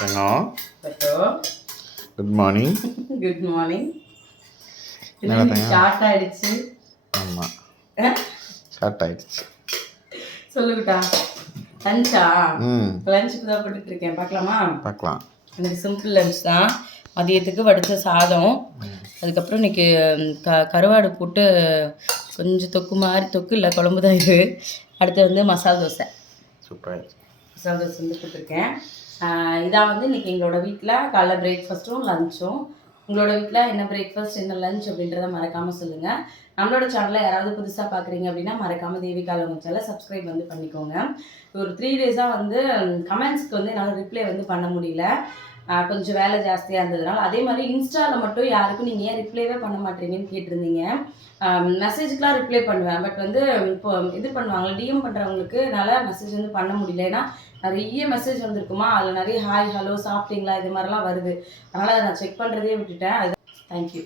Hello. Good morning. Good morning. Start ஆயிடுச்சு. ஆமா. Start ஆயிடுச்சு. சொல்லுடா. லஞ்சா? லஞ்சுக்கு தான் போட்டுட்டு இருக்கேன். பார்க்கலாமா? பார்க்கலாம். இன்னைக்கு சிம்பிள் லஞ்ச் தான். மதியத்துக்கு வடித்த சாதம், அதுக்கப்புறம் இன்னைக்கு கருவாடு போட்டு கொஞ்சம் தொக்கு மாதிரி, தொக்கு இல்லை குழம்பு தான் இது. அடுத்து வந்து மசாலா தோசை. சூப்பர். மசாலா தோசை வந்து போட்டிருக்கேன். இதான் வந்து இன்றைக்கி எங்களோட வீட்டில் காலைல பிரேக்ஃபாஸ்ட்டும் லஞ்சும். உங்களோட வீட்டில் என்ன பிரேக்ஃபாஸ்ட் என்ன லஞ்ச் அப்படின்றத மறக்காமல் சொல்லுங்கள். நம்மளோட சேனலில் யாராவது புதுசாக பார்க்குறீங்க அப்படின்னா மறக்காமல் தேவிகால சேனலை சப்ஸ்கிரைப் வந்து பண்ணிக்கோங்க. ஒரு 3 டேஸாக வந்து கமெண்ட்ஸ்க்கு வந்து என்னால் ரிப்ளை வந்து பண்ண முடியல, கொஞ்சம் வேலை ஜாஸ்தியாக இருந்ததுனால. அதே மாதிரி இன்ஸ்டாவில் மட்டும் யாருக்கும் நீங்கள் ஏன் ரிப்ளைவே பண்ண மாட்டேறீங்கன்னு கேட்டிருந்தீங்க. மெசேஜுக்கெலாம் ரிப்ளை பண்ணுவேன், பட் வந்து இப்போ இது பண்ணுவாங்களே டிஎம் பண்ணுறவங்களுக்கு என்னால் மெசேஜ் வந்து பண்ண முடியல. ஏன்னா நிறைய மெசேஜ் வந்துருக்குமா, அதில் நிறைய ஹாய் ஹலோ சாப்பிட்டீங்களா இது மாதிரிலாம் வருது. அதனால் அதை நான் செக் பண்ணுறதே விட்டுட்டேன். அது தேங்க்யூ.